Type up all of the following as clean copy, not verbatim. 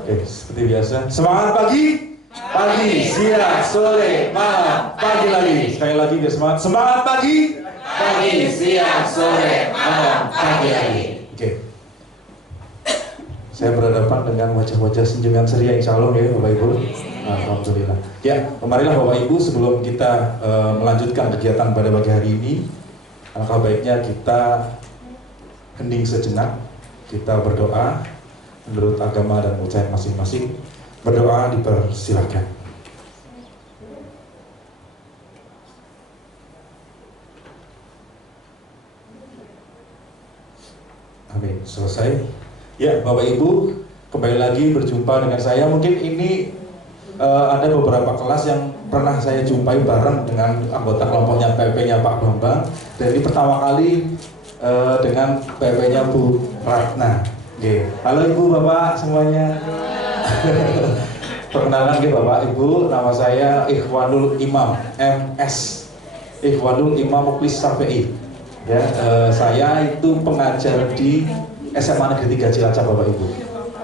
Oke, seperti biasa. Semangat pagi, pagi, siang, sore, malam, pagi lagi. Sekali lagi biar semangat. Semangat pagi, pagi, siang, sore, malam, pagi lagi. Oke. Saya berhadapan dengan wajah-wajah senyum yang ceria, insya Allah ya Bapak Ibu. Alhamdulillah. Ya, kemarilah Bapak Ibu sebelum kita melanjutkan kegiatan pada pagi hari ini, alangkah baiknya kita hening sejenak, kita berdoa menurut agama dan kepercayaan masing-masing. Berdoa dipersilakan. Amin. Selesai. Ya, Bapak Ibu, kembali lagi berjumpa dengan saya. Mungkin ini ada beberapa kelas yang pernah saya jumpai bareng dengan anggota kelompoknya PP-nya Pak Bambang. Dan ini pertama kali dengan PP-nya Bu Ratna. Oke. Halo Ibu, Bapak semuanya. Perkenalan Bapak Ibu, nama saya Ikhwanul Imam MS. Ikhwanul Imam Muklis Syafi'i. Ya, saya itu pengajar di SMA Negeri 3 Cilacap Bapak Ibu.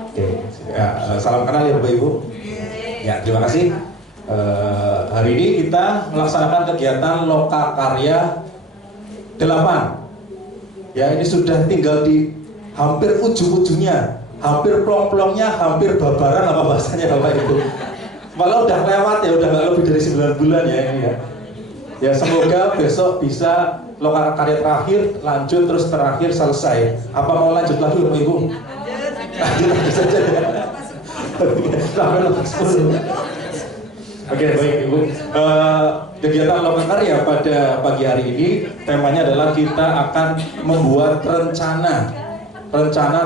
Oke, ya, salam kenal ya Bapak Ibu. Ya, terima kasih. Hari ini kita melaksanakan kegiatan Lokakarya 8. Ya, ini sudah tinggal di hampir ujung-ujungnya, hampir plong-plongnya, hampir babaran apa bahasanya Bapak Ibu. Malah udah lewat ya, udah nggak lebih dari 9 bulan ya ini ya. Ya, semoga besok bisa Lokakarya terakhir, lanjut terus terakhir selesai. Apa mau lanjut lagi Bapak Ibu? Lanjut saja ya. Oke, baik Ibu. Kegiatan Lokakarya pada pagi hari ini temanya adalah kita akan membuat rencana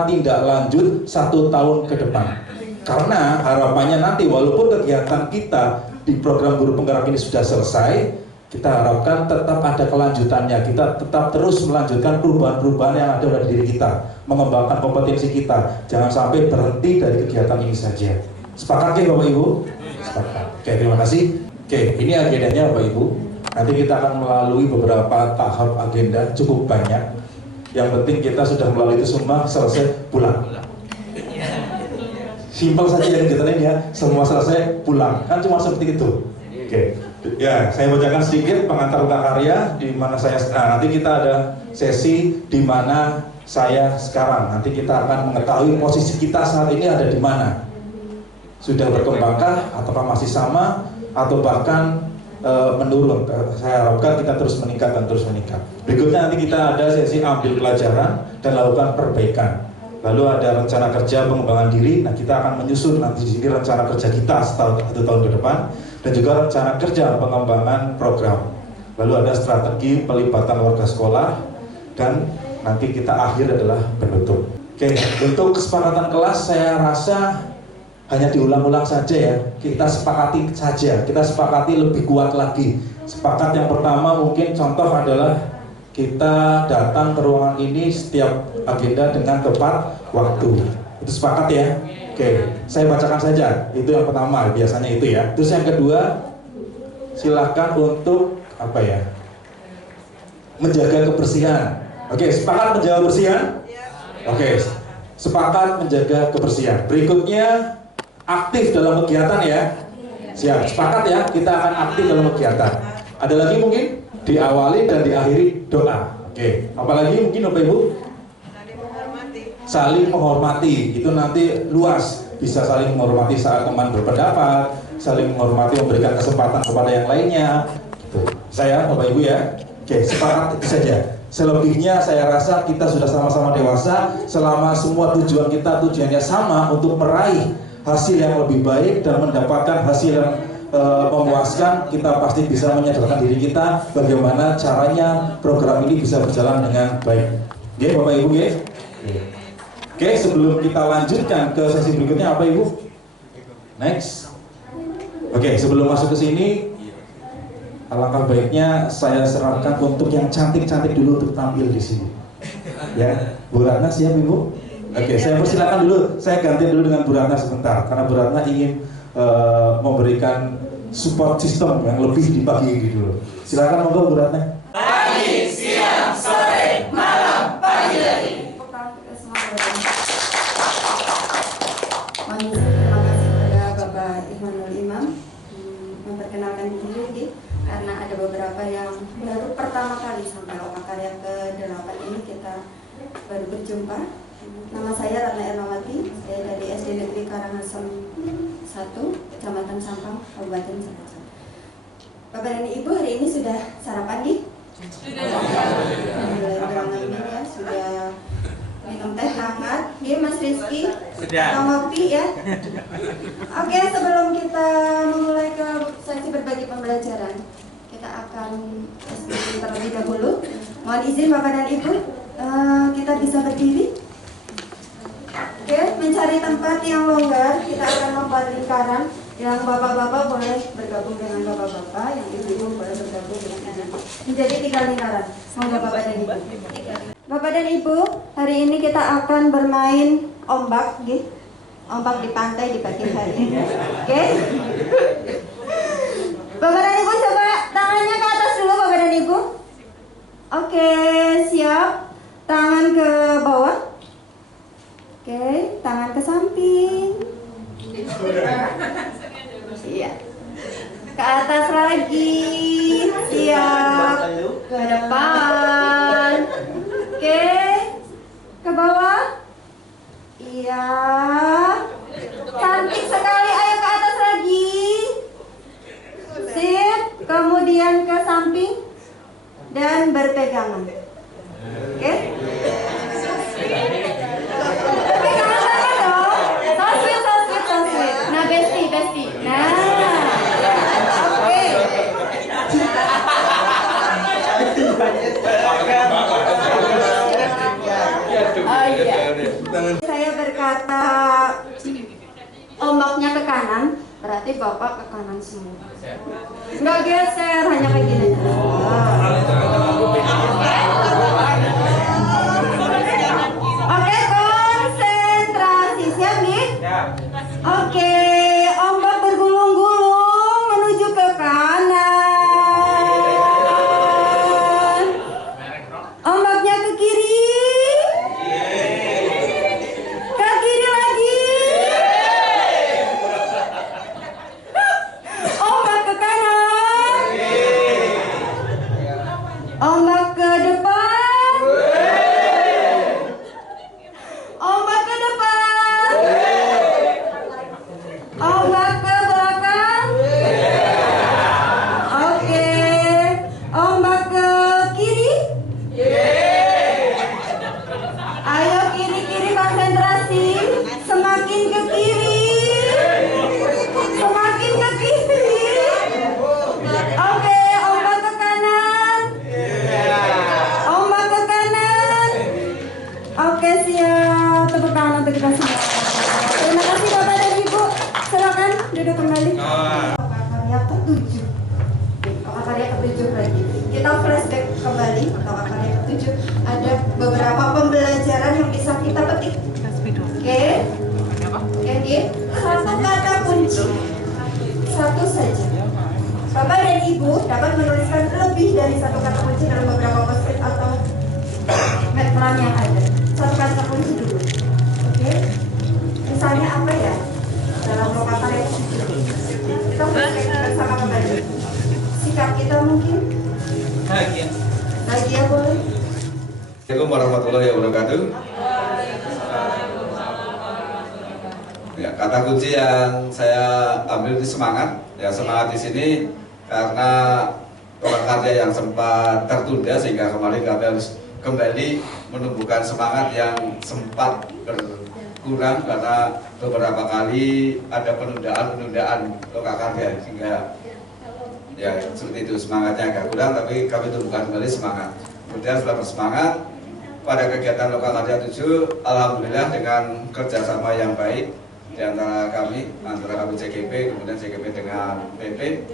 tindak lanjut 1 tahun ke depan. Karena harapannya nanti walaupun kegiatan kita di program guru penggerak ini sudah selesai, kita harapkan tetap ada kelanjutannya. Kita tetap terus melanjutkan perubahan-perubahan yang ada pada diri kita, mengembangkan kompetensi kita. Jangan sampai berhenti dari kegiatan ini saja. Sepakat ya Bapak Ibu? Sepakat. Oke, terima kasih. Oke, ini agendanya Bapak Ibu. Nanti kita akan melalui beberapa tahap agenda, cukup banyak. Yang penting kita sudah melalui itu semua, selesai pulang. Simpel saja ya kegiatan ini ya, semua selesai pulang. Kan cuma seperti itu. Oke. Ya, saya bacakan sedikit pengantar Lokakarya di mana saya. Nanti kita ada sesi di mana saya sekarang. Nanti kita akan mengetahui posisi kita saat ini ada di mana. Sudah berkembangkah ataukah masih sama atau bahkan menurun. Saya harapkan kita terus meningkat dan terus meningkat. Berikutnya nanti kita ada sesi ambil pelajaran dan lakukan perbaikan. Lalu ada rencana kerja pengembangan diri. Nah, kita akan menyusun nanti di sini rencana kerja kita 1 tahun ke depan. Dan juga rencana kerja pengembangan program. Lalu ada strategi pelibatan warga sekolah, dan nanti kita akhir adalah penutup. Oke, untuk kesepakatan kelas saya rasa hanya diulang-ulang saja ya. Kita sepakati saja, kita sepakati lebih kuat lagi. Sepakat yang pertama mungkin contoh adalah kita datang ke ruangan ini setiap agenda dengan tepat waktu. Itu sepakat ya. Oke, saya bacakan saja. Itu yang pertama, biasanya itu ya. Terus yang kedua, silahkan untuk apa ya? Menjaga kebersihan. Oke, sepakat menjaga kebersihan? Oke, sepakat menjaga kebersihan. Berikutnya, aktif dalam kegiatan ya. Siap, sepakat ya. Kita akan aktif dalam kegiatan. Ada lagi mungkin? Diawali dan diakhiri doa. Oke, apalagi mungkin Bapak Ibu? Saling menghormati, itu nanti luas, bisa saling menghormati saat teman berpendapat, saling menghormati memberikan kesempatan kepada yang lainnya gitu. Saya Bapak Ibu ya. Oke, sepakat itu saja. Selebihnya saya rasa kita sudah sama-sama dewasa. Selama semua tujuan kita tujuannya sama untuk meraih hasil yang lebih baik dan mendapatkan hasil yang memuaskan, kita pasti bisa menyadarkan diri kita bagaimana caranya program ini bisa berjalan dengan baik. Oke Bapak Ibu ya. Oke, sebelum kita lanjutkan ke sesi berikutnya apa Ibu? Next. Oke, sebelum masuk ke sini, alangkah baiknya saya serahkan untuk yang cantik-cantik dulu untuk tampil di sini. Ya, Bu Ratna siap Ibu? Oke, saya persilakan dulu. Saya ganti dulu dengan Bu Ratna sebentar, karena Bu Ratna ingin memberikan support system yang lebih di pagi ini dulu. Silakan monggo Bu Ratna. Pagi, siang, sore, malam, pagi lagi. Manusia ada beberapa yang baru pertama kali sampai Loka Karya ke-8 ini kita baru berjumpa. Nama saya Ratna Ernawati, saya dari SD Negeri Karangasem 1, Kecamatan Sampang, Kabupaten Cilacap. Bapak dan Ibu, hari ini sudah sarapan nih? Sudah. Ya, sudah minum teh hangat, ya Mas Rizky? Sudah. Ngopi ya? Oke, sebelum kita memulai ke sesi berbagi pembelajaran, kita akan terlebih dahulu. Mohon izin Bapak dan Ibu, kita bisa berdiri. Oke, mencari tempat yang longgar, kita akan membuat lingkaran. Yang bapak-bapak boleh bergabung dengan bapak-bapak, yang ibu-ibu boleh bergabung dengan ibu. Menjadi 3 lingkaran. Semoga Bapak dan Ibu. Bapak dan Ibu, hari ini kita akan bermain ombak, gitu. Ombak di pantai di pagi hari. Oke? Bapak dan Ibu, coba tangannya ke atas dulu, Bapak dan Ibu. Oke, siap. Tangan ke bawah. Oke, tangan ke samping. Iya. Ke atas lagi. Siap. Ke depan. Oke. Ke bawah. Iya. Cantik sekali. Ayo ke atas lagi. Sip. Kemudian ke samping dan berpegangan. Oke. Besti. Nah, oke. Oh iya. Saya berkata ombaknya ke kanan, berarti Bapak ke kanan semua. Nggak geser, hanya kayak gini. Oke, konsentrasi. Siap nih? Oke. Duduk kembali. Karya ke-7. Karya ke-7 lagi. Kita flashback kembali. Karya ke-7 ada beberapa pembelajaran yang bisa kita petik. Oke. Oke. Satu kata kunci. Satu saja. Bapak dan Ibu dapat menuliskan lebih dari satu kata kunci dalam beberapa post-it atau plan yang ada. Satu kata kunci dulu. Oke. Misalnya apa ya? Dalam Loka Karya kita bersama kembali. Sikap kita mungkin bahagia boleh. Assalamualaikum warahmatullahi wabarakatuh. Ya, kata kunci yang saya ambil di semangat. Ya, semangat di sini karena Loka Karya yang sempat tertunda sehingga kemarin kami harus kembali menumbuhkan semangat yang sempat kurang karena beberapa kali ada penundaan Loka Karya sehingga ya seperti itu semangatnya agak kurang, tapi kami tumbuhkan kembali semangat. Kemudian setelah bersemangat pada kegiatan Loka Karya 7, alhamdulillah dengan kerjasama yang baik di antara kami CGP kemudian CGP dengan PP,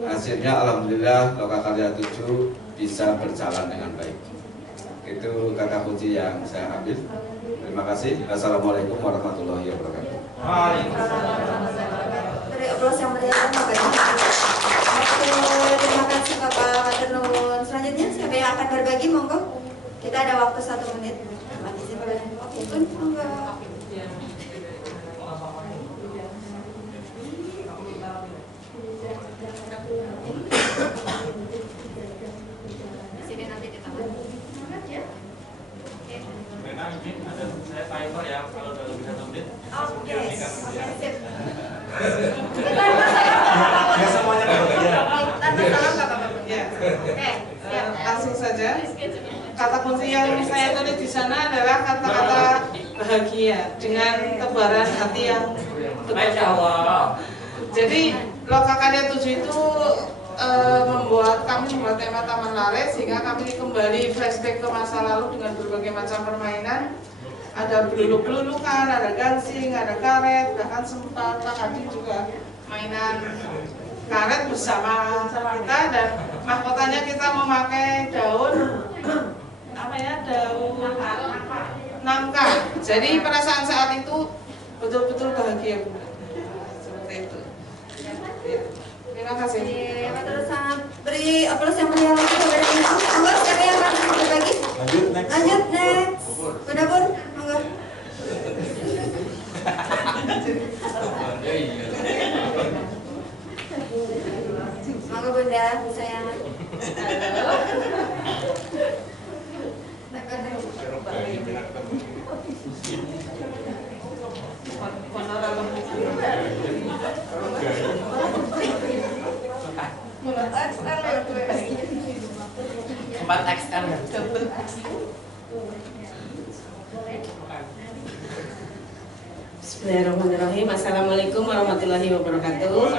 hasilnya alhamdulillah Loka Karya 7 bisa berjalan dengan baik. Itu kata kunci yang saya ambil. Terima kasih. Assalamualaikum warahmatullahi wabarakatuh. Beri aplaus yang meriah Bapak. Terima kasih Bapak Matenun. Selanjutnya siapa yang akan berbagi, monggo. Kita ada waktu 1 menit. Terima kasih Bapak. Oke, monggo. Ya semuanya kebagian. Langsung saja. Kata kunci yang saya tulis di sana adalah kata-kata bahagia dengan tebaran hati yang betul. Jadi Lokakarya 7 itu kami membuat tema Taman Lare sehingga kami kembali flashback ke masa lalu dengan berbagai macam permainan. Ada beluluk-belulukan, ada gansing, ada karet, bahkan sempat Pak Hadi juga mainan karet bersama kita, dan mahkotanya kita memakai daun daun nangka. Jadi perasaan saat itu betul-betul bahagia, Bunda. Seperti itu. Terima kasih. Terus sangat beri aplaus yang meriah lagi kepada Ibu. Monggo, siapa yang akan berbagi? Lanjut next. Bunda Pun, monggo. Monggo Bunda, saya. Bismillahirrahmanirrahim. Assalamualaikum warahmatullahi wabarakatuh.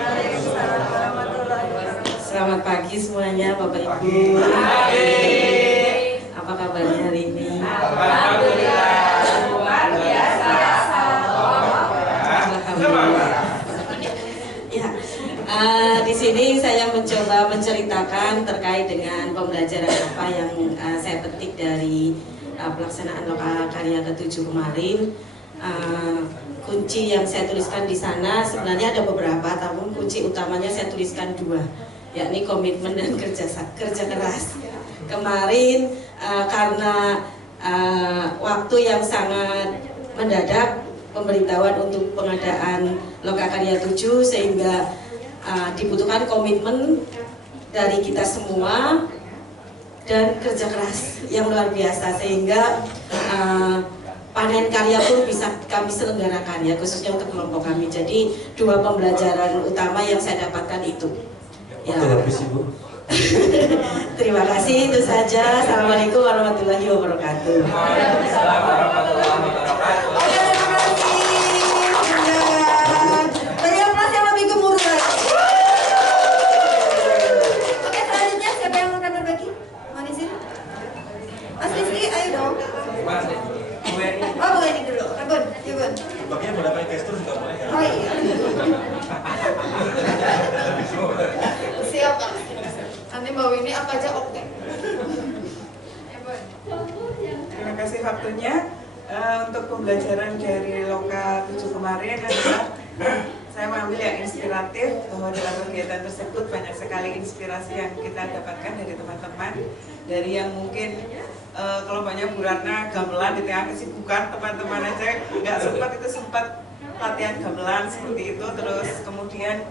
Selamat pagi semuanya, Bapak Ibu. Apa kabarnya hari ini? Alhamdulillah, luar biasa. Ya, di sini saya mencoba menceritakan terkait dengan pembelajaran apa yang saya petik dari pelaksanaan Lokakarya ke-7 kemarin. Kunci yang saya tuliskan di sana sebenarnya ada beberapa, namun kunci utamanya saya tuliskan 2, yakni komitmen dan kerja keras. Kemarin karena waktu yang sangat mendadak pemberitahuan untuk pengadaan Lokakarya 7, sehingga dibutuhkan komitmen dari kita semua dan kerja keras yang luar biasa, sehingga panen karya pun bisa kami selenggarakan, ya, khususnya untuk kelompok kami. Jadi 2 pembelajaran utama yang saya dapatkan itu. Ya. Terima kasih, itu saja. Assalamualaikum warahmatullahi wabarakatuh. Siap, Pak. Nanti Mbak Winnie apa aja oke. Terima kasih waktunya. Untuk pembelajaran dari Loka 7 kemarin adalah saya mengambil yang inspiratif, bahwa dalam kegiatan tersebut banyak sekali inspirasi yang kita dapatkan dari teman-teman, dari yang mungkin kelompoknya Bu Ratna gamelan di tengah kesibukan teman-teman aja nggak sempat latihan gamelan seperti itu. Terus kemudian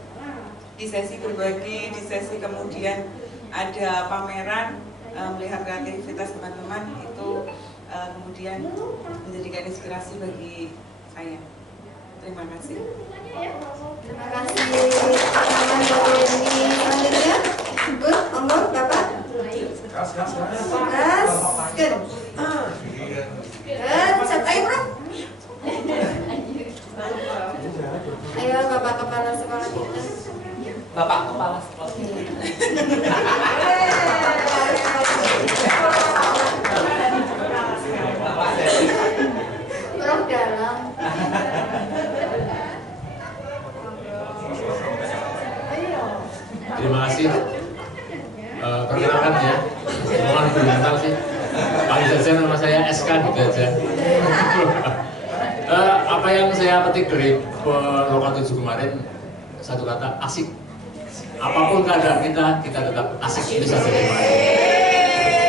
di sesi berbagi, di sesi kemudian ada pameran, melihat kreativitas teman-teman itu kemudian menjadikan inspirasi bagi saya. Terima kasih. Terima kasih. Selanjutnya, Bu, monggo Bapak. Gas, good. Ayo Bro. Ayo Bapak Kepala Sekolah kita. Bapak Kepala Sekolah. Prof dalam. Terima kasih. Perkenalkan ya, mohon berkenal sih. Panggil saja nama saya SK gitu aja. Apa yang saya petik dari Loka 7 kemarin, satu kata, asik. Apapun keadaan kita tetap asik, itu saja.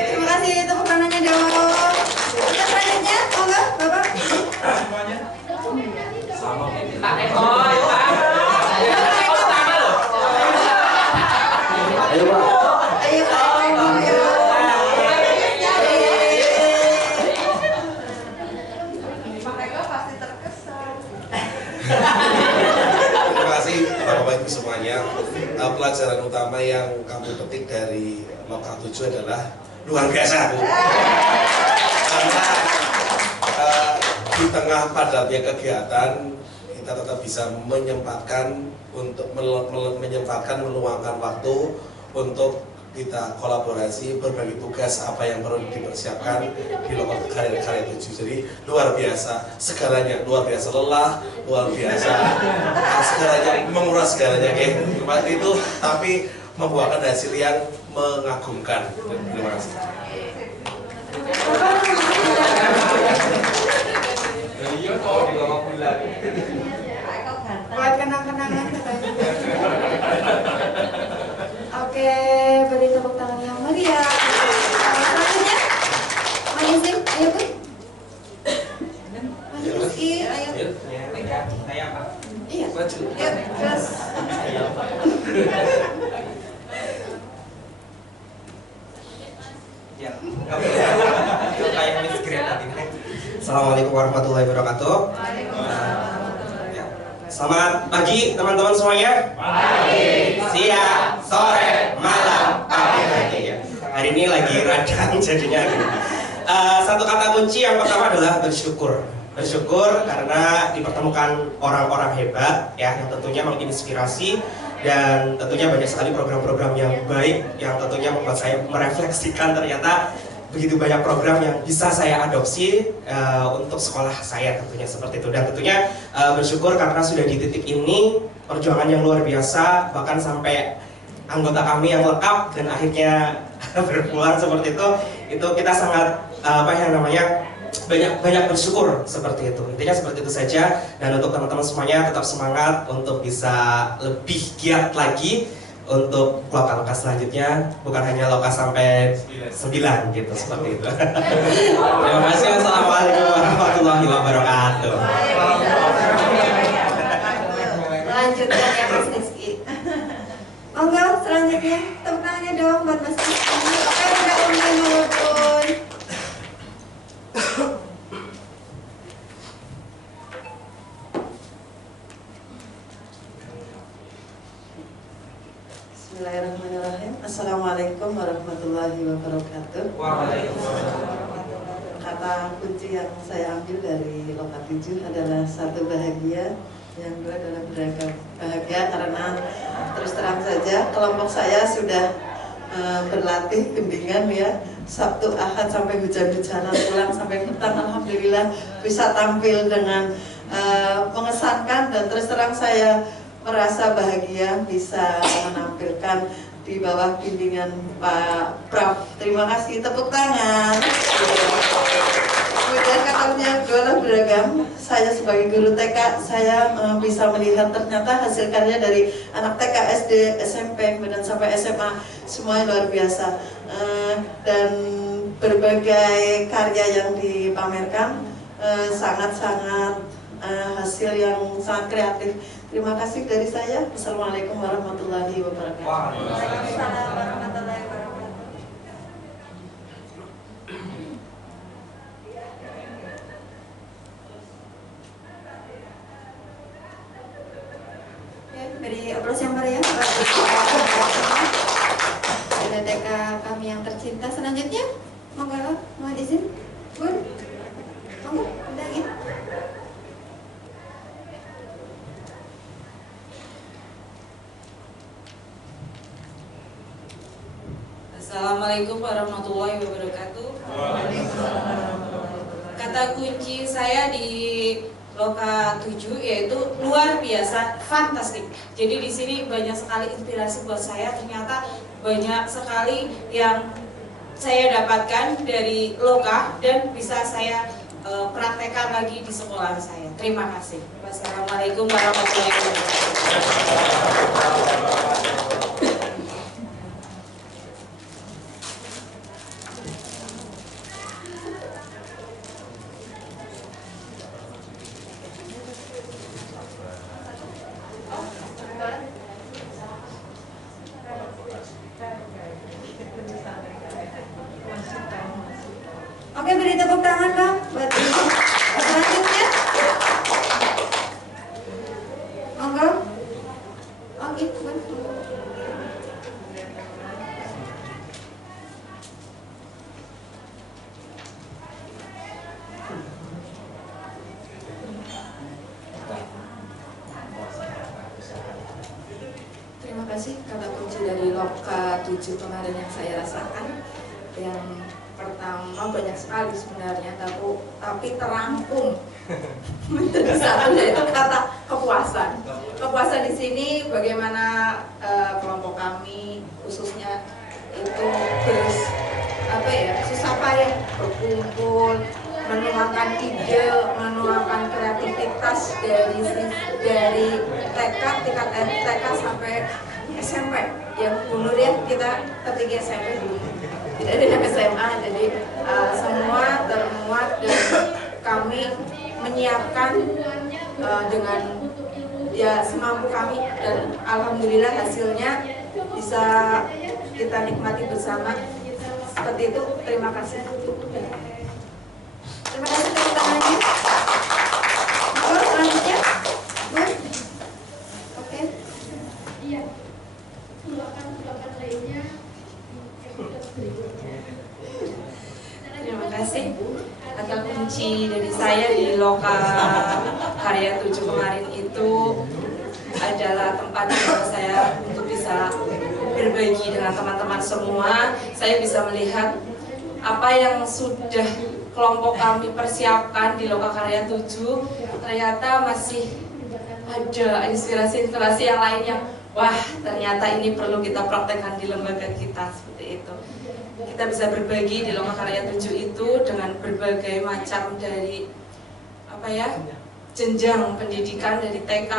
Terima kasih, tepuk tangannya dong. Kita selanjutnya, monggo Bapak. Semuanya. Sama. Ayo Pak. Ayo Pak. Pak Eko pasti terkesan. Terima kasih Bapak Ibu semuanya. Pelajaran utama yang kami petik dari Loka 7 adalah luar biasa. Karena di tengah padatnya kegiatan kita tetap bisa menyempatkan meluangkan waktu untuk kita kolaborasi berbagi tugas apa yang perlu dipersiapkan di Loka Karya 7. Jadi luar biasa segalanya, luar biasa lelah, luar biasa segalanya, menguras segalanya kayak itu, tapi membuahkan hasil yang mengagumkan. Terima kasih. Buat kenang-kenangan katanya. Oke, beri tepuk tangan yang meriah. Selanjutnya, Manisik, ayo Bu. Manisik, ayo. Saya apa? Iya. Maju. Yuk, terus. Ya. Kayak Miss Greta tadi. Assalamualaikum warahmatullahi wabarakatuh. Selamat pagi teman-teman semuanya. Pagi, siang, sore, malam, pagi lagi ya. Hari ini lagi radang jadinya. Satu kata kunci yang pertama adalah bersyukur. Bersyukur karena dipertemukan orang-orang hebat ya, yang tentunya menginspirasi dan tentunya banyak sekali program-program yang baik yang tentunya membuat saya merefleksikan ternyata begitu banyak program yang bisa saya adopsi untuk sekolah saya tentunya seperti itu, dan tentunya bersyukur karena sudah di titik ini perjuangan yang luar biasa, bahkan sampai anggota kami yang lengkap dan akhirnya berpulang seperti itu kita sangat banyak bersyukur seperti itu. Intinya seperti itu saja, dan untuk teman-teman semuanya tetap semangat untuk bisa lebih giat lagi untuk loka-loka selanjutnya, bukan hanya loka sampai 9 gitu, seperti itu. Terima kasih. Wassalamualaikum warahmatullahi wabarakatuh. Lanjutkan ya Mas Rizky. Monggo selanjutnya tepuk tangannya dong buat Mas Rizky. Oke, udah Pun. Bismillahirrahmanirrahim. Assalamualaikum warahmatullahi wabarakatuh. Kata kunci yang saya ambil dari Loka 7 adalah satu bahagia, yang dua adalah beragam. Bahagia karena terus terang saja kelompok saya sudah berlatih bimbingan ya, Sabtu, Ahad sampai hujan-hujanan, pulang sampai petang, alhamdulillah bisa tampil dengan mengesankan, dan terus terang saya merasa bahagia bisa menampilkan di bawah bimbingan Pak Prof. Terima kasih, tepuk tangan. Kemudian katanya gola beragam. Saya sebagai guru TK, saya bisa melihat ternyata hasil karya dari anak TK, SD, SMP, kemudian sampai SMA, semuanya luar biasa. Dan berbagai karya yang dipamerkan sangat-sangat hasil yang sangat kreatif. Terima kasih dari saya. Wassalamualaikum warahmatullahi wabarakatuh. Waalaikumsalam warahmatullahi wabarakatuh. Ya, beri aplaus yang meriah buat TK kami yang tercinta. Selanjutnya, monggo, mohon izin, Bun. Monggo, undangin. Assalamualaikum warahmatullahi wabarakatuh. Kata kunci saya di Loka 7 yaitu luar biasa, fantastik. Jadi di sini banyak sekali inspirasi buat saya. Ternyata banyak sekali yang saya dapatkan dari Loka dan bisa saya praktekkan lagi di sekolah saya. Terima kasih. Wassalamualaikum warahmatullahi wabarakatuh. Oke, beri tepuk tangan dong buat selanjutnya. Monggo. Oke, Bun. Terima kasih kata kunci dari Loka 7 kemarin yang saya rasakan. Yang pertama banyak sekali sebenarnya, tapi terangkum menjadi satu, yaitu kata kepuasan. Kepuasan di sini bagaimana kelompok kami khususnya itu terus susah payah berkumpul, menuangkan ide, menuangkan kreativitas dari TK sampai SMP. Yang Bu Nur ya, kita ketika SMP dulu tidak ada yang SMA, jadi semua termuat dan kami menyiapkan dengan ya semampu kami, dan alhamdulillah hasilnya bisa kita nikmati bersama. Seperti itu, terima kasih. Terima kasih tepuk tangannya. Monggo selanjutnya. Bun. Oke. Iya. Tulakan lainnya. Terima kasih. Kata kunci dari saya di Loka Karya 7 kemarin itu adalah tempat di mana saya untuk bisa berbagi dengan teman-teman semua. Saya bisa melihat apa yang sudah kelompok kami persiapkan di Loka Karya 7, ternyata masih ada inspirasi-inspirasi yang lain yang wah, ternyata ini perlu kita praktekkan di lembaga kita, seperti itu. Kita bisa berbagi di Loka Karya 7 itu dengan berbagai macam dari jenjang pendidikan dari TK,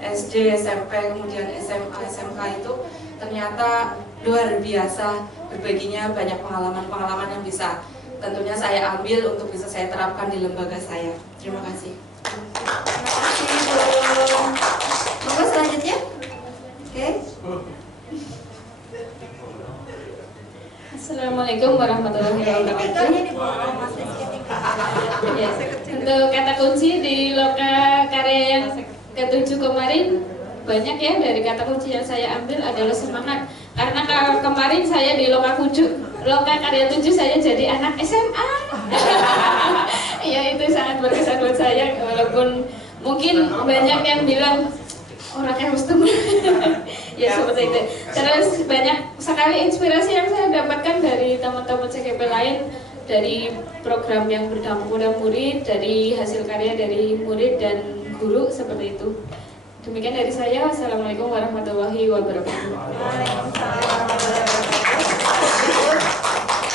SD, SMP, kemudian SMA, SMK itu ternyata luar biasa berbaginya, banyak pengalaman-pengalaman yang bisa tentunya saya ambil untuk bisa saya terapkan di lembaga saya. Terima kasih. Terima kasih, Bu. Monggo selanjutnya. Oke. Assalamualaikum warahmatullahi wabarakatuh. Ya, untuk kata kunci di Loka Karya yang ke-7 kemarin banyak ya. Dari kata kunci yang saya ambil adalah semangat. Karena kemarin saya di Loka Karya 7 saya jadi anak SMA. Ya, itu sangat berkesan buat saya, walaupun mungkin banyak yang bilang orangnya Rustum. Ya seperti itu. Terus banyak sekali inspirasi yang saya dapatkan dari teman-teman CGP lain, dari program yang berdampak pada murid, dari hasil karya dari murid dan guru, seperti itu. Demikian dari saya. Wassalamualaikum warahmatullahi wabarakatuh.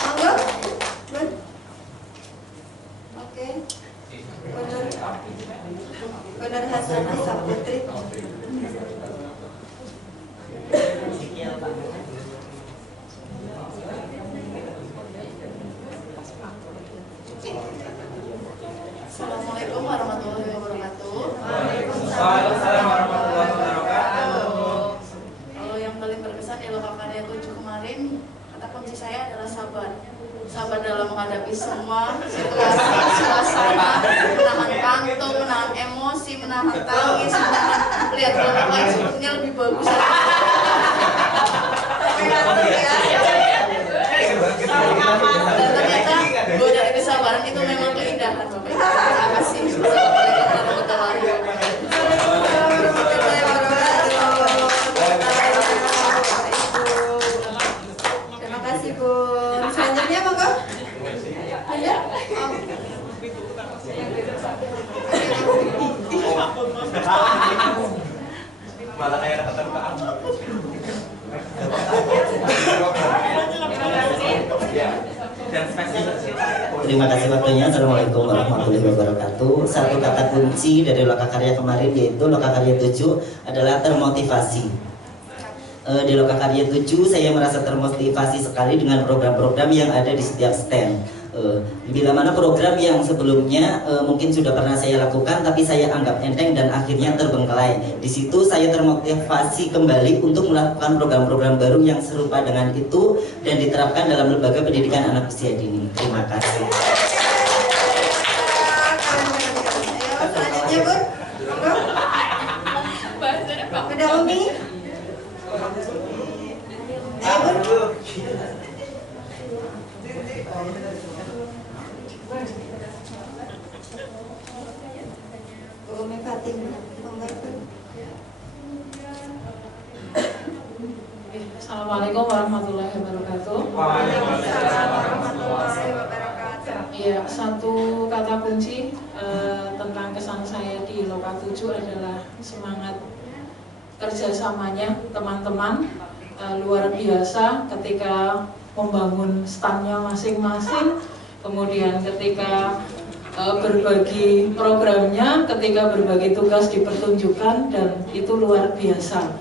Monggo. Oke. Benar Hasanah Saputri. Assalamualaikum warahmatullahi wabarakatuh. Waalaikumsalam warahmatullahi wabarakatuh. Kalau yang paling berkesan di Loka Karya 7 kemarin, kata kunci saya adalah sabar. Sabar dalam menghadapi semua situasi, suasana, menahan kantuk, menahan emosi, menahan tangis, menahan lihat orang lain sepertinya lebih bagus. Dan ternyata bahwa dari kesabaran itu memang keindahan. Terima kasih. Assalamualaikum warahmatullahi wabarakatuh. Terima kasih, Bu. Selanjutnya monggo. Ada? Malah kayak kata-kata. Terima kasih waktunya. Assalamualaikum warahmatullahi wabarakatuh. Satu kata kunci dari Loka Karya kemarin yaitu Loka Karya 7 adalah termotivasi. Di Loka Karya 7 saya merasa termotivasi sekali dengan program-program yang ada di setiap stand. Bila mana program yang sebelumnya mungkin sudah pernah saya lakukan tapi saya anggap enteng dan akhirnya terbengkalai. Di situ saya termotivasi kembali untuk melakukan program-program baru yang serupa dengan itu dan diterapkan dalam lembaga pendidikan anak usia dini. Terima kasih. Selanjutnya, Bu. Monggo. Umi. Umi Fatimah. Assalamualaikum warahmatullahi wabarakatuh. Waalaikumsalam warahmatullahi wabarakatuh. Iya, satu kata kunci tentang kesan saya di Loka 7 adalah semangat kerjasamanya teman-teman luar biasa ketika membangun standnya masing-masing, kemudian ketika berbagi programnya, ketika berbagi tugas dipertunjukkan, dan itu luar biasa.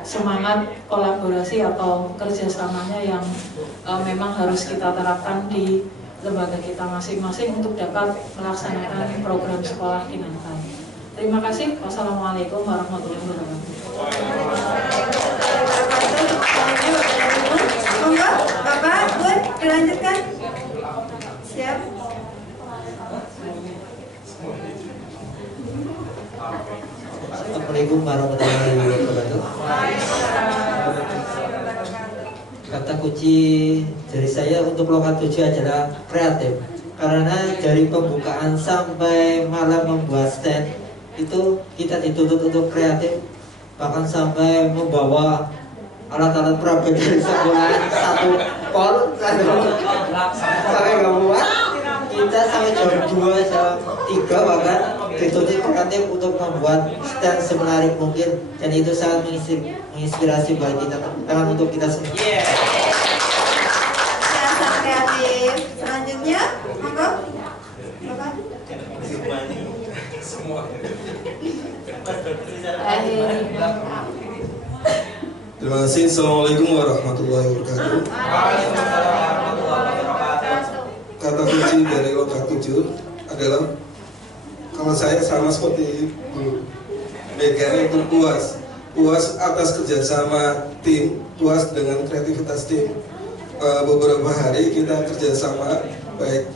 Semangat kolaborasi atau kerjasamanya yang memang harus kita terapkan di lembaga kita masing-masing untuk dapat melaksanakan program sekolah dengan baik. Terima kasih. Wassalamualaikum warahmatullahi wabarakatuh. Monggo, Bapak, Bun, dilanjutkan. Siap. Assalamualaikum warahmatullahi wabarakatuh. Kata kunci dari saya untuk Loka 7 adalah kreatif. Karena dari pembukaan sampai malam membuat stand itu kita dituntut untuk kreatif, bahkan sampai membawa alat-alat perabot dari sekolah satu pol sampai nggak muat. Kita sampai jam 2, jam 3 bahkan dituntut kreatif untuk membuat stand semenarik mungkin, dan itu sangat menginspirasi bagi kita, tangan untuk kita semua. Sangat kreatif. Selanjutnya, monggo. Bapak. Terima kasih. Assalamualaikum warahmatullahi wabarakatuh. Kata kunci dari Loka 7 adalah, kalau saya sama seperti Bu Mega, itu puas atas kerjasama tim, puas dengan kreativitas tim. Beberapa hari kita kerjasama baik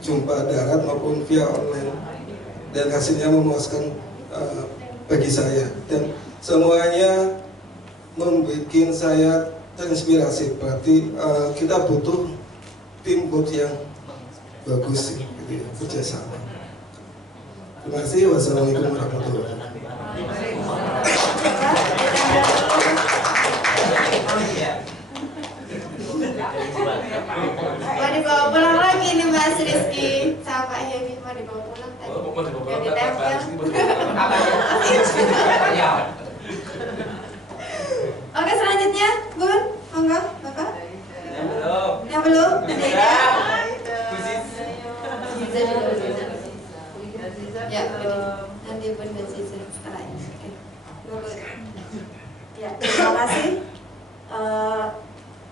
jumpa darat maupun via online, dan hasilnya memuaskan bagi saya, dan semuanya membuat saya terinspirasi. Berarti kita butuh teamwork yang bagus sih, gitu ya, kerjasama. Terima kasih. Wassalamualaikum warahmatullahi wabarakatuh. Mau dibawa pulang lagi nih Mas Rizky sama Pak Hemi, mau dibawa pulang tadi. Yang ditempel. Oke, selanjutnya Bun, monggo Bapak. Yang belum. Ya, nanti Bun dan Ziza setelah ini. Oke. Ya, terima kasih.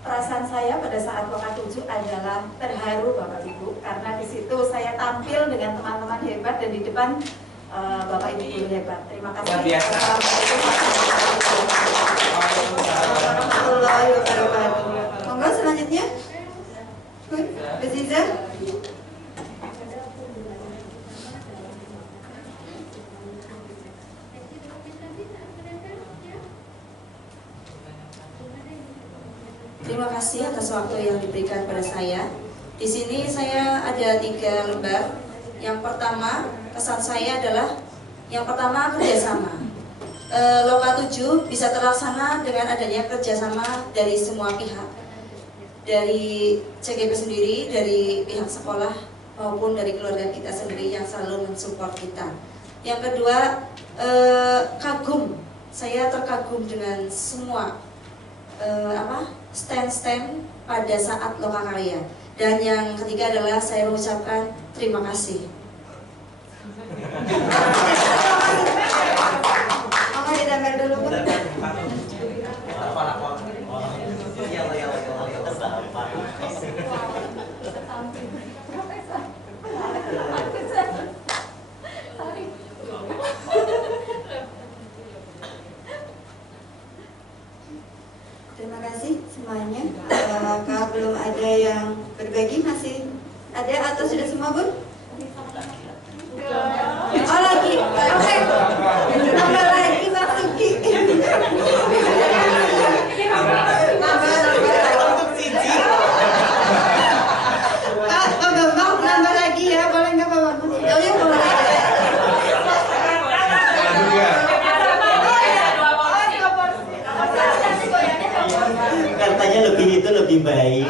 Perasaan saya pada saat Loka 7 adalah terharu Bapak Ibu, karena di situ saya tampil dengan teman-teman hebat dan di depan Bapak Ibu guru hebat. Terima kasih. Warahmatullahi wabarakatuh. Monggo selanjutnya. Bun, Bu Ziza. Terima kasih atas waktu yang diberikan pada saya. Di sini saya ada 3 lembar. Yang pertama, kesan saya adalah yang pertama kerjasama. Loka 7 bisa terlaksana dengan adanya kerjasama dari semua pihak, dari CGP sendiri, dari pihak sekolah maupun dari keluarga kita sendiri yang selalu mensupport kita. Yang kedua, kagum. Saya terkagum dengan semua stand-stand pada saat Loka Karya. Dan yang ketiga adalah saya mengucapkan terima kasih. Monggo ditempel dulu Bun. Terima kasih semuanya. Apakah belum ada yang berbagi? Masih ada atau sudah semua Bun? Oh lagi, oke. Tambah lagi Mas Suki. lebih baik.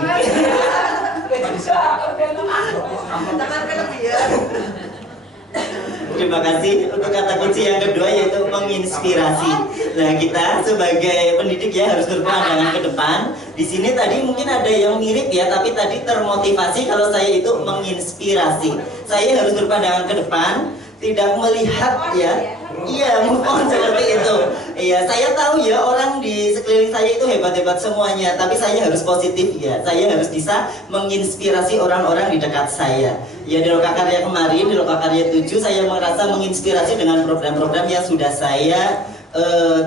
Terima kasih. Untuk kata kunci yang kedua yaitu menginspirasi. Nah, kita sebagai pendidik ya harus berpandangan ke depan. Di sini tadi mungkin ada yang mirip ya, tapi tadi termotivasi kalau saya itu menginspirasi. Saya harus berpandangan ke depan, tidak melihat ya. Iya, move on seperti itu. Iya, saya tahu ya orang di sekeliling saya itu hebat-hebat semuanya, tapi saya harus positif ya. Saya harus bisa menginspirasi orang-orang di dekat saya. Ya, di Lokakarya kemarin, di Lokakarya 7 saya merasa menginspirasi dengan program-program yang sudah saya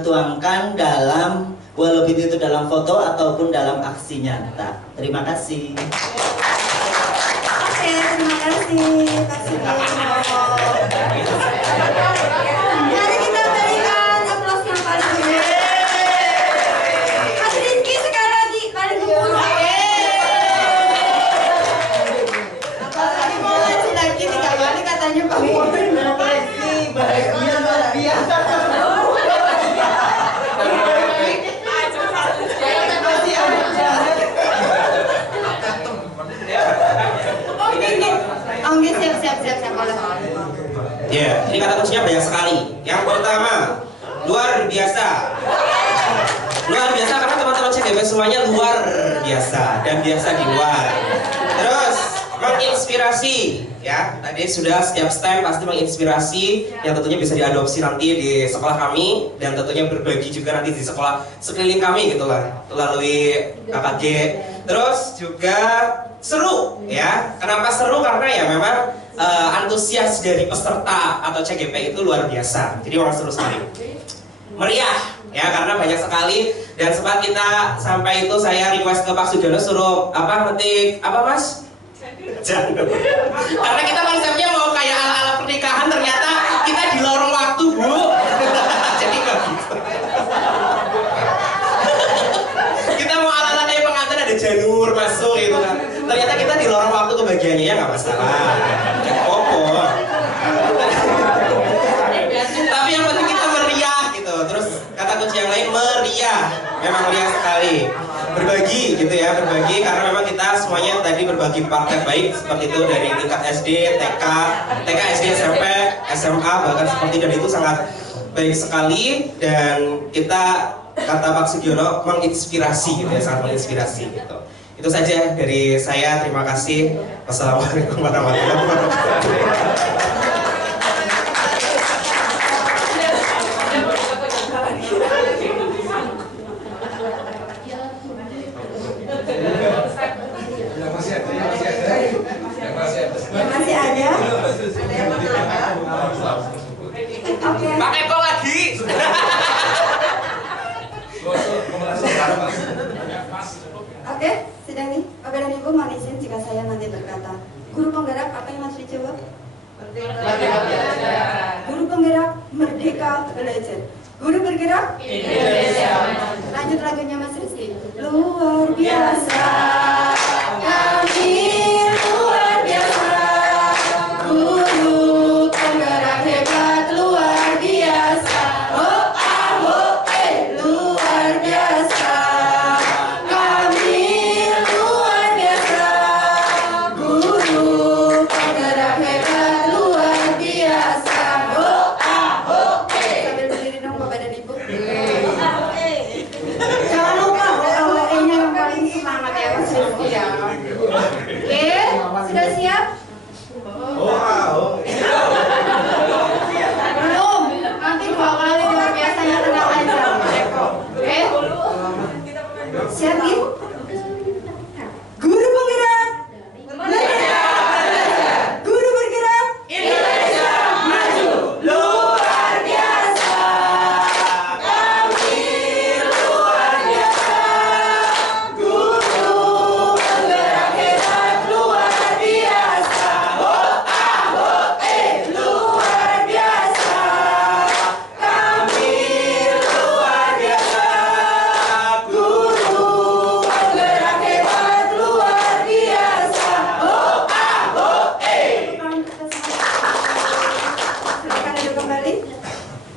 tuangkan dalam, walaupun itu dalam foto ataupun dalam aksi nyata. Terima kasih. Oke, terima kasih Kak Sugiono. Mari kita berikan aplaus yang paling besar. Mas Rizky sekali lagi paling keburu. Tadi mau ngaji lagi 3 kali katanya Pak Morin. Bahagia luar biasa. Oke, siap. Ya, ini kata kuncinya banyak sekali. Yang pertama, luar biasa. Luar biasa karena teman-teman CGP semuanya luar biasa dan biasa di luar. Terus menginspirasi, ya. Tadi sudah setiap STEM pasti menginspirasi, yang tentunya bisa diadopsi nanti di sekolah kami dan tentunya berbagi juga nanti di sekolah sekeliling kami gitulah melalui KKG. Terus juga seru, ya. Kenapa seru? Karena ya memang antusias dari peserta atau CGP itu luar biasa. Jadi orang seru sekali. Meriah, ya, karena banyak sekali dan sempat kita sampai itu saya request ke Pak Sugiono suruh ngetik Mas? Jangan. Karena kita konsepnya mau kayak ala-ala pernikahan, ternyata kita di lorong waktu, Bu. Jadi nggak bisa. Kita mau ala-ala kayak pengantin ada janur masuk gitu kan. Ternyata kita di lorong waktu kebagiannya ya nggak masalah. Tapi yang penting kita meriah gitu. Terus kata kunci yang lain meriah, memang meriah sekali. Berbagi gitu ya, berbagi karena memang kita semuanya tadi berbagi praktek baik seperti itu dari tingkat SD, TK, SD, SMP, SMA bahkan seperti dan itu sangat baik sekali dan kita kata Pak Sugiono menginspirasi gitu ya, sangat menginspirasi gitu. Itu saja dari saya, terima kasih. Wassalamualaikum warahmatullahi wabarakatuh. Masih ada? Oke. Pakai kok lagi? Oke, sedang nih. Bapak dan Ibu mohon izin jika saya nanti berkata guru penggerak apa yang Mas dijawab? Guru penggerak Merdeka Belajar. Guru bergerak Indonesia. Lanjut lagunya Mas Rizky. Luar biasa. Kami luar biasa. Guru penggerak hebat luar biasa. Oh ah oh luar biasa. Kami luar biasa. Guru penggerak hebat luar biasa. Oh ah oh sambil berdiri dong Bapak dan Ibu. Jangan lupa OE-nya yang paling semangat ya Mas Rizky ya. Oke, sudah siap? Belum, nanti 2 kali luar biasanya tenang aja. Oke, siap nih? Guru penggerak Guru bergerak Indonesia maju luar biasa. Kami luar biasa. Guru penggerak hebat luar biasa. Oh ah oh luar biasa. Kami luar biasa. Guru penggerak hebat luar biasa. Oh ah oh Silakan duduk kembali.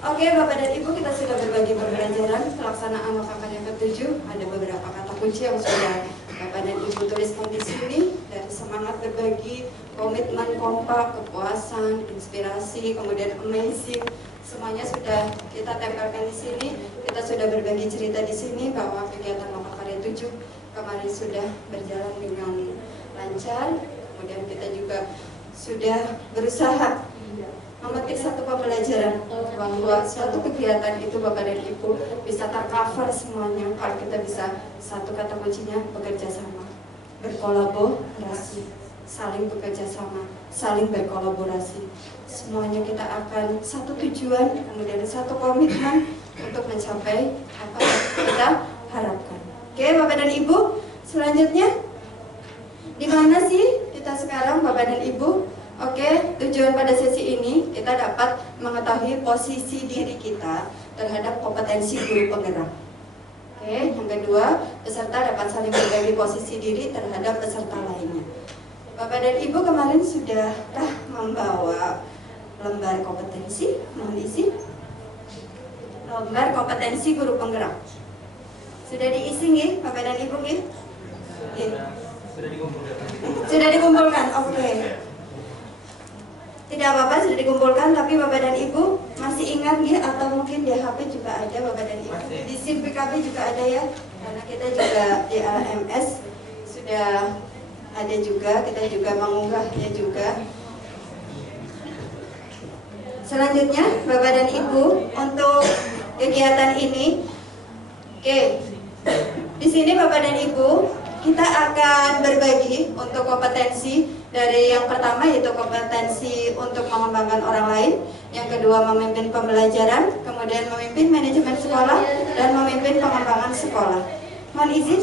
Oke Bapak dan Ibu, kita sudah berbagi pembelajaran pelaksanaan Lokakarya ke-7. Ada beberapa kata kunci yang sudah Bapak dan Ibu tuliskan di sini, dari semangat berbagi, komitmen kompak, kepuasan, inspirasi, kemudian amazing, semuanya sudah kita tempelkan di sini. Kita sudah berbagi cerita di sini bahwa kegiatan Lokakarya 7 kemarin sudah berjalan dengan lancar. Kemudian kita juga sudah berusaha memetik satu pembelajaran bahwa suatu kegiatan itu Bapak dan Ibu bisa tercover semuanya kalau kita bisa, satu kata kuncinya, bekerja sama, berkolaborasi, saling bekerja sama, saling berkolaborasi. Semuanya kita akan satu tujuan, kemudian satu komitmen untuk mencapai apa yang kita harapkan. Oke Bapak dan Ibu, selanjutnya di mana sih kita sekarang Bapak dan Ibu? Oke, tujuan pada sesi ini kita dapat mengetahui posisi diri kita terhadap kompetensi guru penggerak. Oke, yang kedua, peserta dapat saling berbagi posisi diri terhadap peserta lainnya. Bapak dan Ibu kemarin sudahkah membawa lembar kompetensi? Mohon diisi. Lembar kompetensi guru penggerak. Sudah diisi nggih, Bapak dan Ibu nggih? Sudah dikumpulkan, oke. Tidak apa-apa, sudah dikumpulkan, tapi Bapak dan Ibu masih ingat ya, atau mungkin di HP juga ada Bapak dan Ibu, di SIM PKB juga ada ya, karena kita juga di LMS sudah ada juga, kita juga mengunggahnya juga. Selanjutnya Bapak dan Ibu untuk kegiatan ini, oke, di sini Bapak dan Ibu kita akan berbagi untuk kompetensi. Dari yang pertama yaitu kompetensi untuk mengembangkan orang lain, yang kedua memimpin pembelajaran, kemudian memimpin manajemen sekolah, dan memimpin pengembangan sekolah. Mohon izin,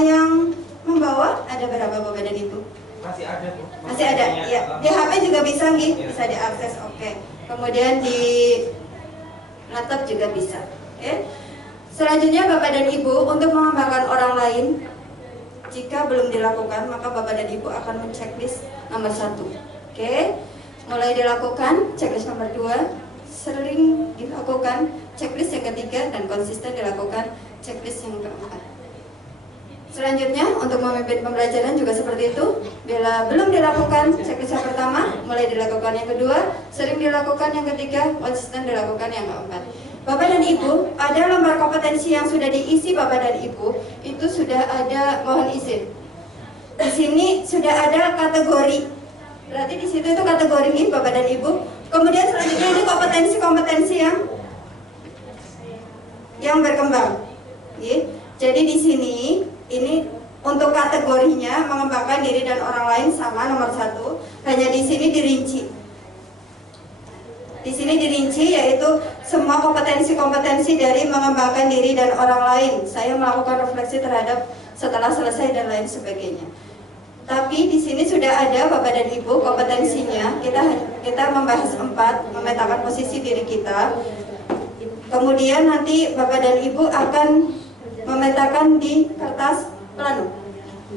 yang membawa ada berapa Bapak dan Ibu? Masih ada Bu. Masih ada, ya. Di HP juga bisa nih, bisa diakses, oke. Kemudian di laptop juga bisa, oke. Selanjutnya Bapak dan Ibu untuk mengembangkan orang lain, jika belum dilakukan, maka Bapak dan Ibu akan men-checklist nomor 1. Oke, mulai dilakukan, checklist nomor 2, sering dilakukan, checklist yang ketiga, dan konsisten dilakukan, checklist yang keempat. Selanjutnya, untuk memimpin pembelajaran juga seperti itu. Bila belum dilakukan, checklist yang pertama, mulai dilakukan yang kedua, sering dilakukan yang ketiga, konsisten dilakukan yang keempat. Bapak dan Ibu, ada lembar kompetensi yang sudah diisi Bapak dan Ibu, itu sudah ada, mohon izin. Di sini sudah ada kategori. Berarti di situ itu kategori nih Bapak dan Ibu. Kemudian selanjutnya ini kompetensi-kompetensi yang berkembang. Jadi di sini ini untuk kategorinya mengembangkan diri dan orang lain sama nomor 1. Hanya di sini dirinci. Di sini dirinci yaitu semua kompetensi-kompetensi dari mengembangkan diri dan orang lain. Saya melakukan refleksi terhadap setelah selesai dan lain sebagainya. Tapi di sini sudah ada Bapak dan Ibu kompetensinya. Kita membahas 4, memetakan posisi diri kita. Kemudian nanti Bapak dan Ibu akan memetakan di kertas plano.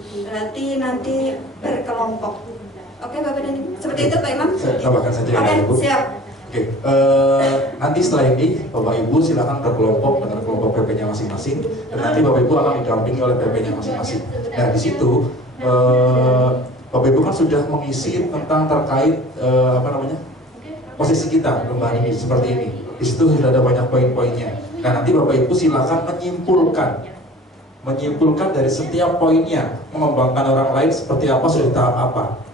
Berarti nanti berkelompok. Oke Bapak dan Ibu, seperti itu Pak Imam. Saya tambahkan saja ya, Oke, Ibu. siap. Oke, nanti setelah ini Bapak Ibu silakan berkelompok dengan kelompok PP-nya masing-masing, dan nanti Bapak Ibu akan didampingi oleh PP-nya masing-masing. Nah di situ Bapak Ibu kan sudah mengisi tentang terkait posisi kita lembar ini seperti ini. Di situ sudah ada banyak poin-poinnya. Nah nanti Bapak Ibu silakan menyimpulkan dari setiap poinnya, mengembangkan orang lain seperti apa, sudah tahap apa.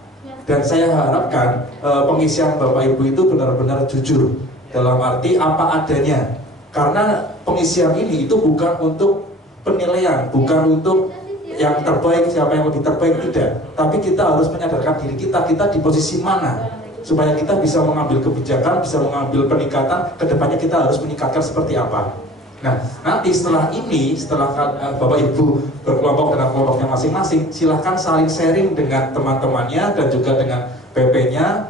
Dan saya harapkan pengisian Bapak Ibu itu benar-benar jujur, dalam arti apa adanya. Karena pengisian ini itu bukan untuk penilaian, bukan untuk yang terbaik, siapa yang lebih terbaik, tidak. Tapi kita harus menyadarkan diri kita di posisi mana, supaya kita bisa mengambil kebijakan, bisa mengambil peningkatan, kedepannya kita harus meningkatkan seperti apa. Nah, nanti setelah ini, setelah Bapak Ibu berkelompok dengan kelompoknya masing-masing, silahkan saling sharing dengan teman-temannya dan juga dengan PP-nya,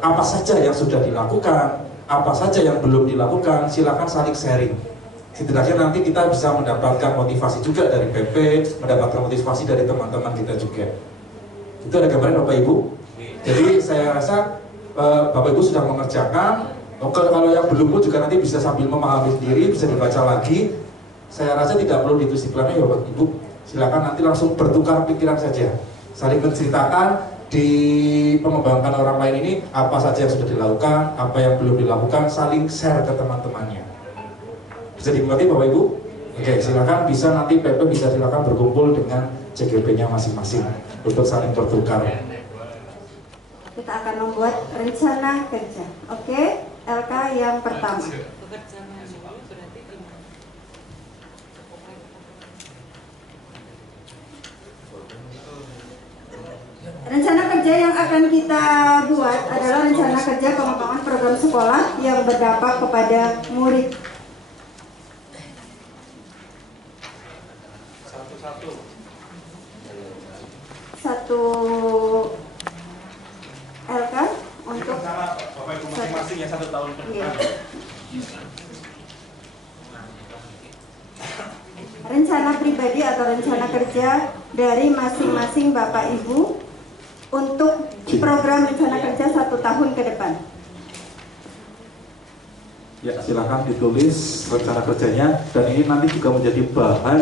apa saja yang sudah dilakukan, apa saja yang belum dilakukan, silahkan saling sharing. Setidaknya nanti kita bisa mendapatkan motivasi juga dari PP, mendapatkan motivasi dari teman-teman kita juga. Itu ada gambaran Bapak Ibu. Jadi saya rasa Bapak Ibu sudah mengerjakan. Oke, kalau yang belum pun juga nanti bisa sambil memahami sendiri, bisa dibaca lagi. Saya rasa tidak perlu ditulis di plannya ya Bapak Ibu. Silakan nanti langsung bertukar pikiran saja, saling menceritakan di mengembangkan orang lain ini apa saja yang sudah dilakukan, apa yang belum dilakukan, saling share ke teman-temannya. Bisa dimengerti Bapak Ibu? Oke, silakan bisa nanti PP bisa silakan berkumpul dengan CGP-nya masing-masing untuk saling bertukar. Kita akan membuat rencana kerja. Oke, LK yang pertama. Rencana kerja yang akan kita buat adalah rencana kerja pengembangan program sekolah yang berdampak kepada murid. Satu LK untuk Bapak Ibu masing-masing ya 1 tahun ke depan. Rencana pribadi atau rencana kerja dari masing-masing Bapak Ibu untuk program rencana kerja 1 tahun ke depan. Ya, silakan ditulis rencana kerjanya dan ini nanti juga menjadi bahan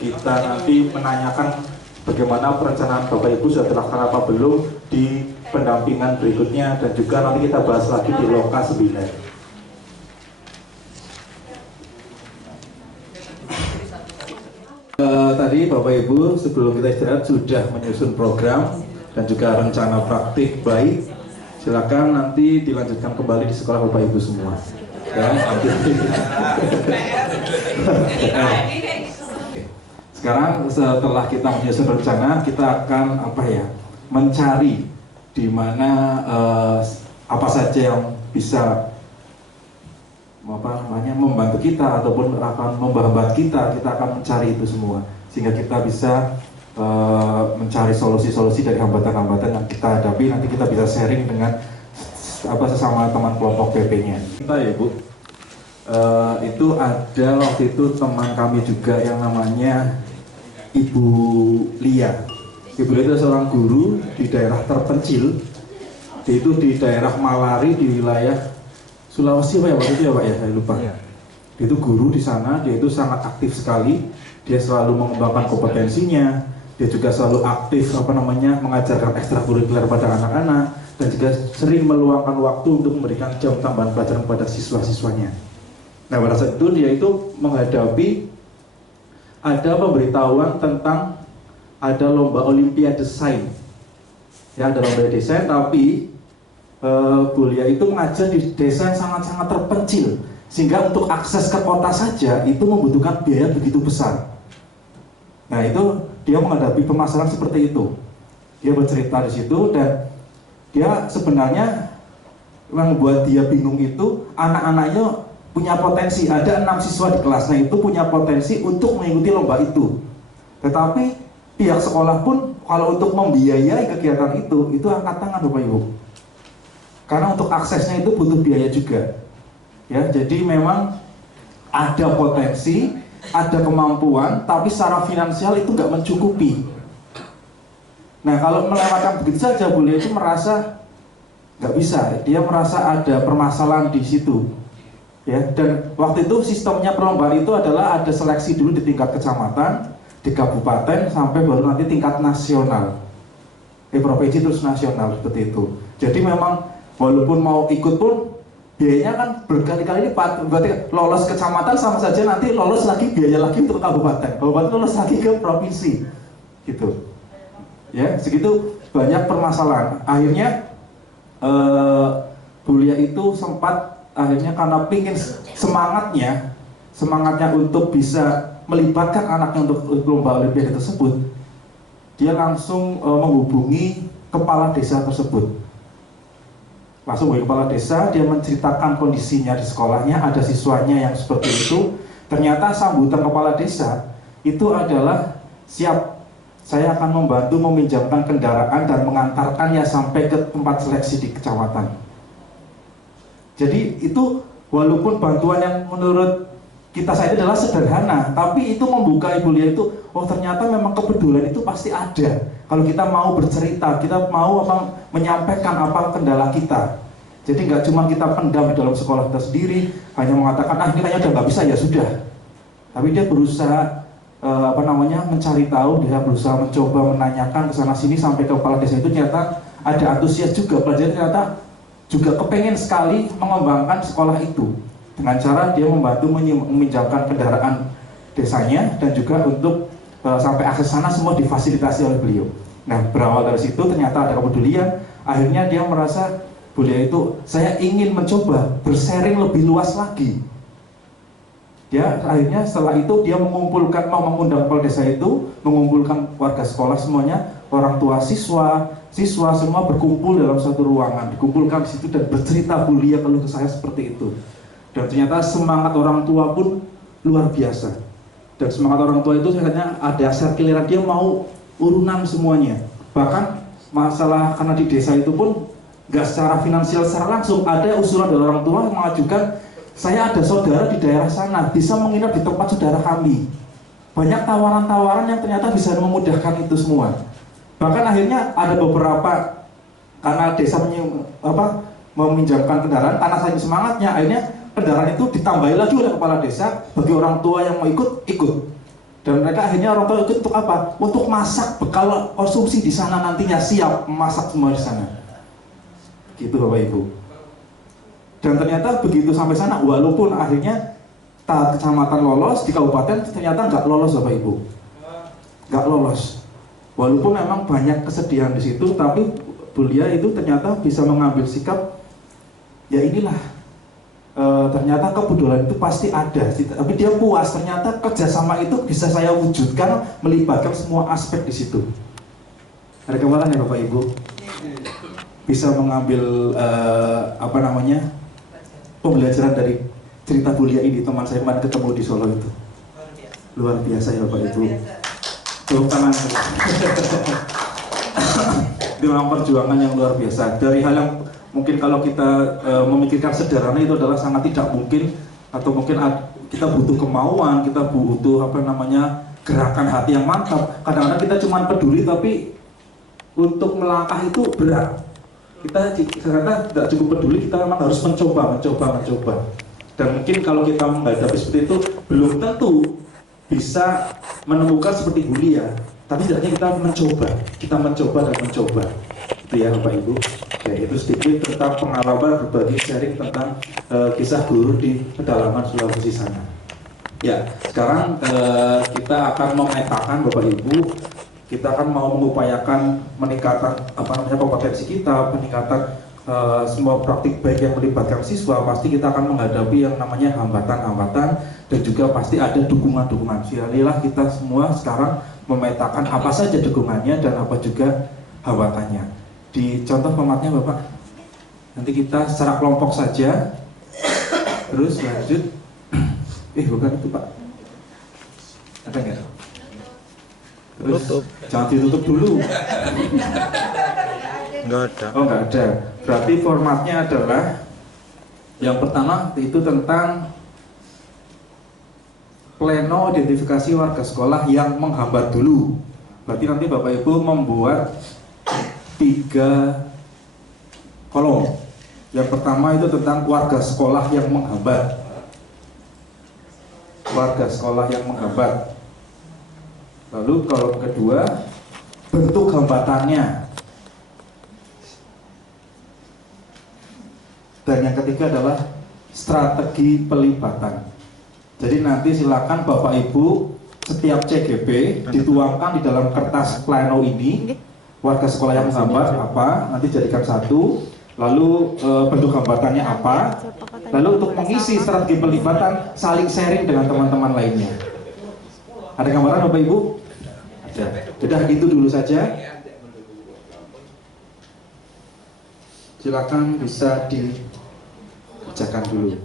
kita nanti menanyakan bagaimana perencanaan Bapak Ibu sudah terlaksana apa belum di pendampingan berikutnya dan juga nanti kita bahas lagi di Loka 9. Tadi Bapak Ibu sebelum kita istirahat sudah menyusun program dan juga rencana praktik baik. Silakan nanti dilanjutkan kembali di sekolah Bapak Ibu semua. Ya, sekarang setelah kita menyusun rencana, kita akan mencari di mana apa saja yang bisa membantu kita ataupun akan membabat kita akan mencari itu semua sehingga kita bisa mencari solusi-solusi dari hambatan-hambatan yang kita hadapi. Nanti kita bisa sharing dengan sesama teman kelompok PP-nya. Kita ya Bu, itu ada waktu itu teman kami juga yang namanya Ibu Lia. Ibu Lia itu seorang guru di daerah terpencil, itu di daerah Malari di wilayah Sulawesi Pak ya waktu itu ya Pak ya, saya lupa. Dia itu guru di sana, dia itu sangat aktif sekali, dia selalu mengembangkan kompetensinya, dia juga selalu aktif mengajarkan ekstrakurikuler pada anak-anak dan juga sering meluangkan waktu untuk memberikan jam tambahan pelajaran kepada siswa-siswanya. Nah pada saat itu dia itu menghadapi ada pemberitahuan tentang ada lomba Olimpiade Desain. Ya ada lomba desain tapi Bu Lia itu mengajar di desa yang sangat-sangat terpencil sehingga untuk akses ke kota saja itu membutuhkan biaya begitu besar. Nah itu dia menghadapi permasalahan seperti itu. Dia bercerita di situ dan dia sebenarnya yang membuat dia bingung itu anak-anaknya punya potensi, ada 6 siswa di kelasnya itu punya potensi untuk mengikuti lomba itu. Tetapi pihak sekolah pun kalau untuk membiayai kegiatan itu angkat tangan Bapak Ibu. Karena untuk aksesnya itu butuh biaya juga. Ya, jadi memang ada potensi, ada kemampuan, tapi secara finansial itu nggak mencukupi. Nah kalau melewatkan begitu saja, Bu Lia itu merasa nggak bisa, dia merasa ada permasalahan di situ. Ya, dan waktu itu sistemnya perlombaan itu adalah ada seleksi dulu di tingkat kecamatan, di kabupaten, sampai baru nanti tingkat nasional. Provinsi terus nasional seperti itu. Jadi memang walaupun mau ikut pun biayanya kan berkali-kali lipat. Berarti lolos kecamatan sama saja nanti lolos lagi biaya lagi untuk kabupaten. Kabupaten lolos lagi ke provinsi. Gitu. Ya, segitu banyak permasalahan. Akhirnya Bu Lia itu sempat akhirnya karena pingin semangatnya untuk bisa melibatkan anaknya untuk lomba Olimpiade tersebut, dia langsung menghubungi kepala desa tersebut. Langsung menghubungi kepala desa, dia menceritakan kondisinya di sekolahnya, ada siswanya yang seperti itu. Ternyata sambutan kepala desa itu adalah siap, saya akan membantu meminjamkan kendaraan dan mengantarkannya sampai ke tempat seleksi di kecamatan. Jadi itu walaupun bantuan yang menurut kita saat itu adalah sederhana, tapi itu membuka Ibu Lia itu, oh ternyata memang kepedulian itu pasti ada. Kalau kita mau bercerita, kita mau menyampaikan apa kendala kita. Jadi nggak cuma kita pendam di dalam sekolah kita sendiri, hanya mengatakan, ini kayaknya udah nggak bisa, ya sudah. Tapi dia berusaha mencari tahu, dia berusaha mencoba menanyakan ke sana sini sampai ke kepala desa itu ternyata ada antusias juga pelajar ternyata juga kepengen sekali mengembangkan sekolah itu dengan cara dia membantu meminjamkan kendaraan desanya dan juga untuk sampai akses sana semua difasilitasi oleh beliau. Nah, berawal dari situ ternyata ada kepedulian, akhirnya dia merasa beliau itu saya ingin mencoba bersharing lebih luas lagi. Dia akhirnya setelah itu dia mengumpulkan, mau mengundang kepala desa itu, mengumpulkan warga sekolah semuanya, orang tua siswa semua berkumpul dalam satu ruangan, dikumpulkan di situ dan bercerita Bulia keluh kesah seperti itu. Dan ternyata semangat orang tua pun luar biasa. Dan semangat orang tua itu akhirnya ada giliran dia mau urunan semuanya. Bahkan masalah karena di desa itu pun nggak secara finansial secara langsung, ada usulan dari orang tua yang mengajukan, saya ada saudara di daerah sana, bisa menginap di tempat saudara kami. Banyak tawaran-tawaran yang ternyata bisa memudahkan itu semua. Bahkan akhirnya ada beberapa, karena desa meminjamkan kendaraan, karena saya semangatnya, akhirnya kendaraan itu ditambahi lagi oleh kepala desa, bagi orang tua yang mau ikut. Dan mereka akhirnya orang tua ikut untuk apa? Untuk masak bekal konsumsi di sana nantinya, siap memasak semua di sana. Gitu Bapak Ibu. Dan ternyata begitu sampai sana, walaupun akhirnya kecamatan lolos, di kabupaten ternyata nggak lolos Bapak Ibu, nggak lolos. Walaupun memang banyak kesedihan di situ, tapi Bulia itu ternyata bisa mengambil sikap, ya inilah, ternyata kepedulian itu pasti ada. Tapi dia puas, ternyata kerjasama itu bisa saya wujudkan, melibatkan semua aspek di situ. Ada kemarin ya Bapak Ibu, bisa mengambil pembelajaran dari cerita Bulia ini. Teman saya kemarin ketemu di Solo itu luar biasa ya Bapak Ibu. Tepuk tangan. Dengan perjuangan yang luar biasa dari hal yang mungkin kalau kita memikirkan sederhana itu adalah sangat tidak mungkin, atau mungkin kita butuh kemauan, kita butuh gerakan hati yang mantap. Kadang-kadang kita cuma peduli tapi untuk melangkah itu berat. Kita ternyata tidak cukup peduli, kita memang harus mencoba. Dan mungkin kalau kita menghadapi seperti itu, belum tentu bisa menemukan seperti Bulia, tapi setidaknya kita mencoba. Itu ya Bapak Ibu. Ya, itu sedikit tentang pengalaman berbagi sharing tentang kisah guru di pedalaman Sulawesi sana. Ya, sekarang kita akan memetakan Bapak Ibu. Kita akan mau mengupayakan meningkatkan kompetensi kita, peningkatan semua praktik baik yang melibatkan siswa. Pasti kita akan menghadapi yang namanya hambatan-hambatan dan juga pasti ada dukungan-dukungan. Inilah kita semua sekarang memetakan apa saja dukungannya dan apa juga hambatannya. Di contoh formatnya Bapak, nanti kita secara kelompok saja, terus lanjut. Bukan itu Pak, ada nggak? Terus jangan ditutup dulu. Nggak ada. Oh nggak ada. Berarti formatnya adalah yang pertama itu tentang pleno identifikasi warga sekolah yang menghambat dulu. Berarti nanti Bapak Ibu membuat 3 kolom. Yang pertama itu tentang warga sekolah yang menghambat. Warga sekolah yang menghambat. Lalu kolom kedua, bentuk hambatannya. Dan yang ketiga adalah strategi pelibatan. Jadi nanti silakan Bapak Ibu setiap CGP dituangkan di dalam kertas pleno ini, warga sekolah yang menghambat apa, nanti jadikan satu, lalu bentuk hambatannya apa, lalu untuk mengisi strategi pelibatan saling sharing dengan teman-teman lainnya. Ada gambaran Bapak Ibu? Ada. Sudah itu dulu saja. Silakan bisa dikerjakan dulu.